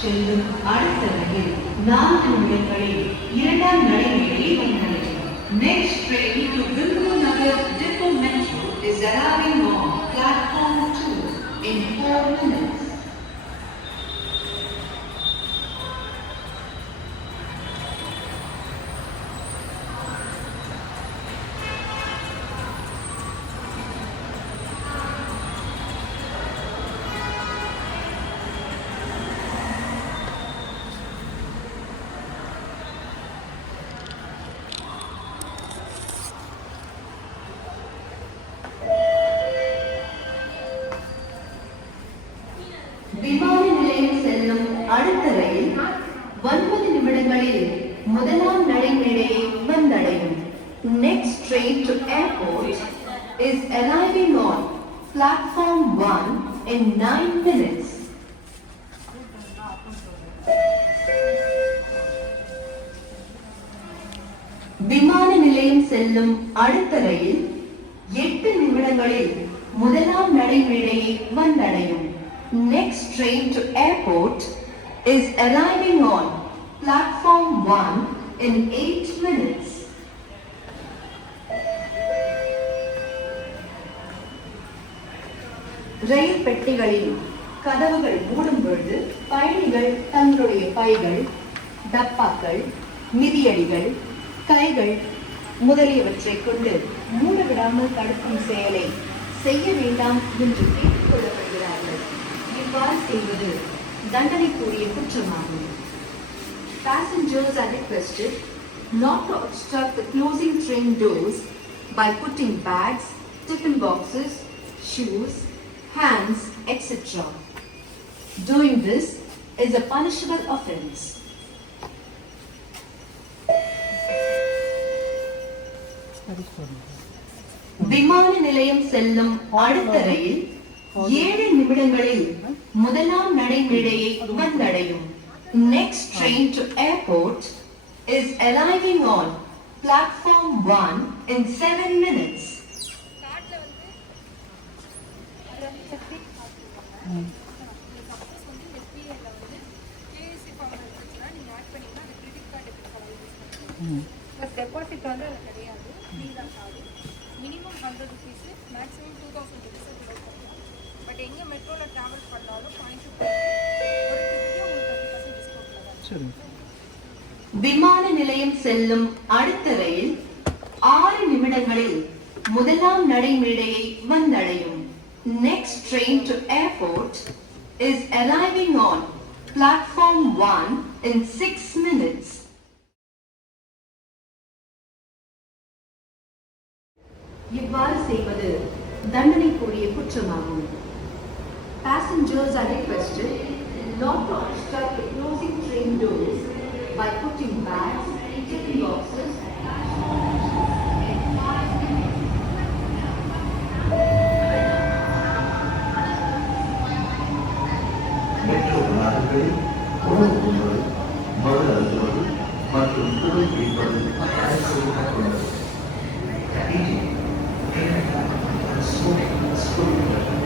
செல்லும் அடுத்த ரயில் 4 நிமிடங்களில் 2ஆம் நடைமேடையை வந்தடையும். Next train to Bilbo Nagar Depot Metro is arriving on platform 2 in 4 minutes. விமான நிலையம் செல்லும் அடுத்த ரயில் 9 நிமிடங்களில் முதலாம் நடைமேடையை வந்தடையும். Next train to airport is arriving on platform 1 in 9 minutes. விமான நிலையம் செல்லும் அடுத்த ரயில் 8 நிமிடங்களில் முதலாம் நடைமேடையை வந்தடையும். Next train to airport is arriving on platform 1 in 8 minutes. ரயில் பெட்டிகளில் கதவுகள் மூடும் பொழுது பயணிகள் தங்களுடைய பைகள், டப்பாக்கள், மிதியடிகள், கைகள் முதலியவற்றை கொண்டு மூடவிடாமல் தடுக்கும் செயலை செய்ய வேண்டாம் என்று கேட்டுக்கொள்ளப்படுகிறார்கள். இவ்வாறு செய்வது தண்டனைக்குரிய குற்றமாகும். Passengers are requested not to obstruct the closing train doors by putting bags, tiffin boxes, shoes, hands, etc. Doing this is a punishable offense. விமான நிலையம் செல்லும் அடுத்த ரயில் 7 நிமிடங்களில் முதலாம் நடைமேடையை வந்தடையும். Next train to airport is arriving on platform 1 in 7 minutes. Deposit வந்து அது கிடையாது, ஃப்ரீ தான் charge. Minimum 100 rupees, maximum 2000 rupees கொடுக்கலாம். பட் எங்கே மெட்ரோவில் ட்ராவல் பண்ணாலும் பாயிண்ட் ஒரு டிக்கெட்டே உங்களுக்கு 30% டிஸ்கவுண்ட்டில் தான். விமான நிலையம் செல்லும் அடுத்த ரயில் 6 நிமிடங்களில் முதலாம் நடைமேடையை வந்தடையும். Next train to airport is arriving on platform 1 in 6 minutes. இவ்வாறு செய்வது தண்டனைக்குரிய குற்றமாகும். Passengers are requested not to obstruct the closing train doors by putting bags, tiffin boxes, metro நாடுகளில் உணவு உண்பது, மது அருந்துவது மற்றும் புகைப்பிடிப்பது தடை செய்யப்பட்டுள்ளது. Smoking is prohibited.